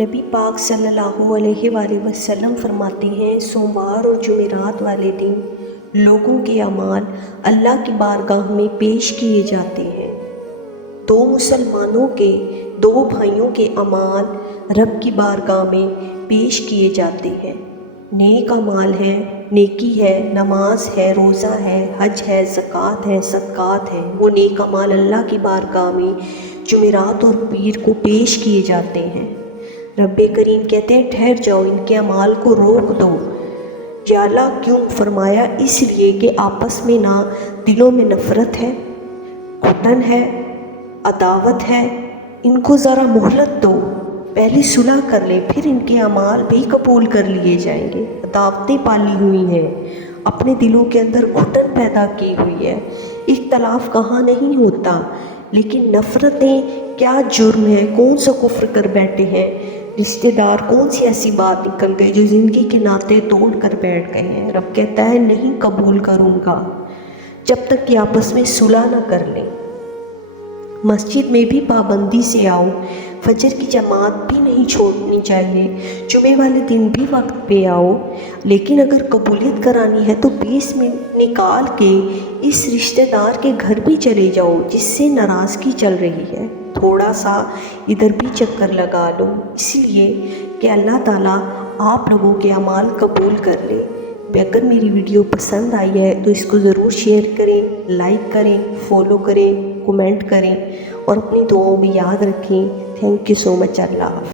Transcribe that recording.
نبی پاک صلی اللہ علیہ وآلہ وسلم فرماتے ہیں، سوموار اور جمعرات والے دن لوگوں کے اعمال اللہ کی بارگاہ میں پیش کیے جاتے ہیں۔ دو مسلمانوں کے، دو بھائیوں کے اعمال رب کی بارگاہ میں پیش کیے جاتے ہیں۔ نیک اعمال ہے، نیکی ہے، نماز ہے، روزہ ہے، حج ہے، زکوٰۃ ہے، صدقات ہے۔ وہ نیک اعمال اللہ کی بارگاہ میں جمعرات اور پیر کو پیش کیے جاتے ہیں۔ رب کریم کہتے ہیں، ٹھہر جاؤ، ان کے اعمال کو روک دو۔ یا اللہ کیوں؟ فرمایا اس لیے کہ آپس میں نہ دلوں میں نفرت ہے، گھٹن ہے، عداوت ہے، ان کو ذرا مہلت دو، پہلے صلح کر لیں، پھر ان کے اعمال بھی قبول کر لیے جائیں گے۔ عداوتیں پالی ہوئی ہیں، اپنے دلوں کے اندر گھٹن پیدا کی ہوئی ہے۔ اختلاف کہاں نہیں ہوتا، لیکن نفرتیں کیا جرم ہے؟ کون سا کفر کر بیٹھے ہیں؟ رشتہ دار کون سی ایسی بات نکل گئی جو زندگی کے ناطے توڑ کر بیٹھ گئے ہیں؟ رب کہتا ہے نہیں قبول کروں گا جب تک کہ آپس میں صلح نہ کر لیں۔ مسجد میں بھی پابندی سے آؤ، فجر کی جماعت بھی نہیں چھوڑنی چاہیے، جمعے والے دن بھی وقت پہ آؤ، لیکن اگر قبولیت کرانی ہے تو 20 منٹ نکال کے اس رشتہ دار کے گھر بھی چلے جاؤ جس سے ناراضگی چل رہی ہے، تھوڑا سا ادھر بھی چکر لگا لو، اس لیے کہ اللہ تعالیٰ آپ لوگوں کے اعمال قبول کر لے۔ اگر میری ویڈیو پسند آئی ہے تو اس کو ضرور شیئر کریں، لائک کریں، فالو کریں، کمنٹ کریں اور اپنی دعاؤں میں یاد رکھیں۔ تھینک یو سو مچ۔ اللہ حافظ۔